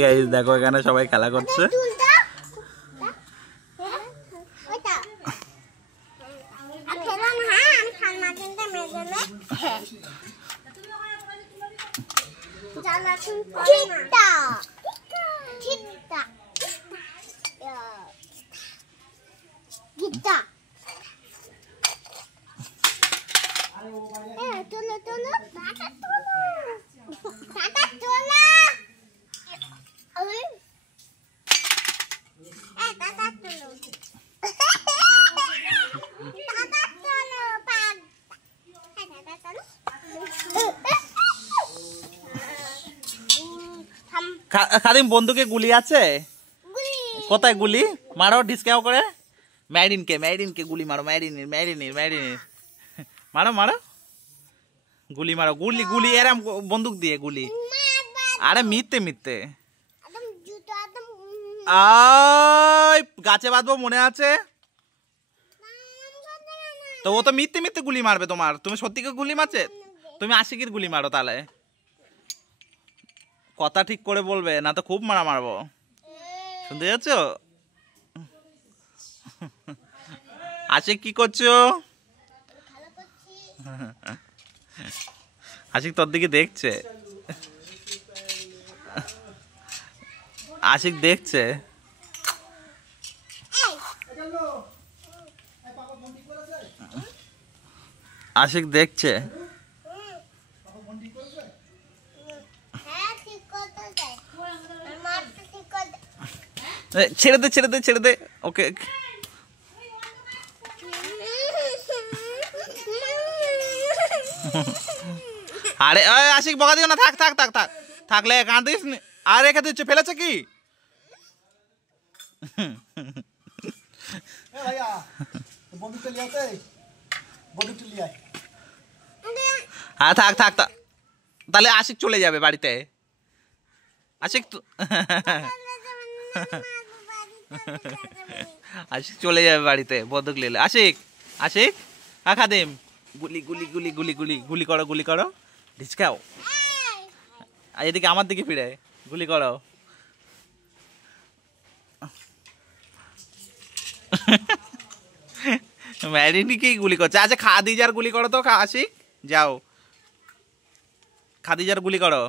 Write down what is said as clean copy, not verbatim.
Guys দেখো এখানে সবাই খেলা করছে। খাদিম বন্দুকে গুলি আছে? কোথায় গুলি? মারো ডিসকাউ করে। ম্যারিনকে গুলি মারো। ম্যারিনের মারো মারো গুলি মারো। গুলি এরম বন্দুক দিয়ে গুলি। আরে মিথ্যে গাছে বাঁধবো মনে আছে তো? ও তো মিথ্যে গুলি মারবে তোমার। তুমি সত্যিকে গুলি মারছে? তুমি আশিকের গুলি মারো তাহলে। কথা ঠিক করে বলবে না তো খুব মারা মারবো। শুনতে যাচ্ছ? আশিক কি করছো? আশিক তোর দিকে দেখছে। আশিক দেখছে। আশিক দেখছে। ছেড়ে দে ওকে। আরে আশিক বকা দিও না। থাক থাকলে কাঁদিস। আর রেখে দিচ্ছে। ফেলেছে কি? হ্যাঁ থাক তাহলে আশিক চলে যাবে বাড়িতে। আশিক চলে যাবে বাড়িতে বন্দুক নিলে। আশিক খাদিম গুলি করো ঢিচকাও। আর এদিকে আমার দিকে ফিরে গুলি করো। ম্যারিনকে গুলি করছে। আচ্ছা খাদিজার গুলি করো তো। আশিক যাও খাদিজার গুলি করো।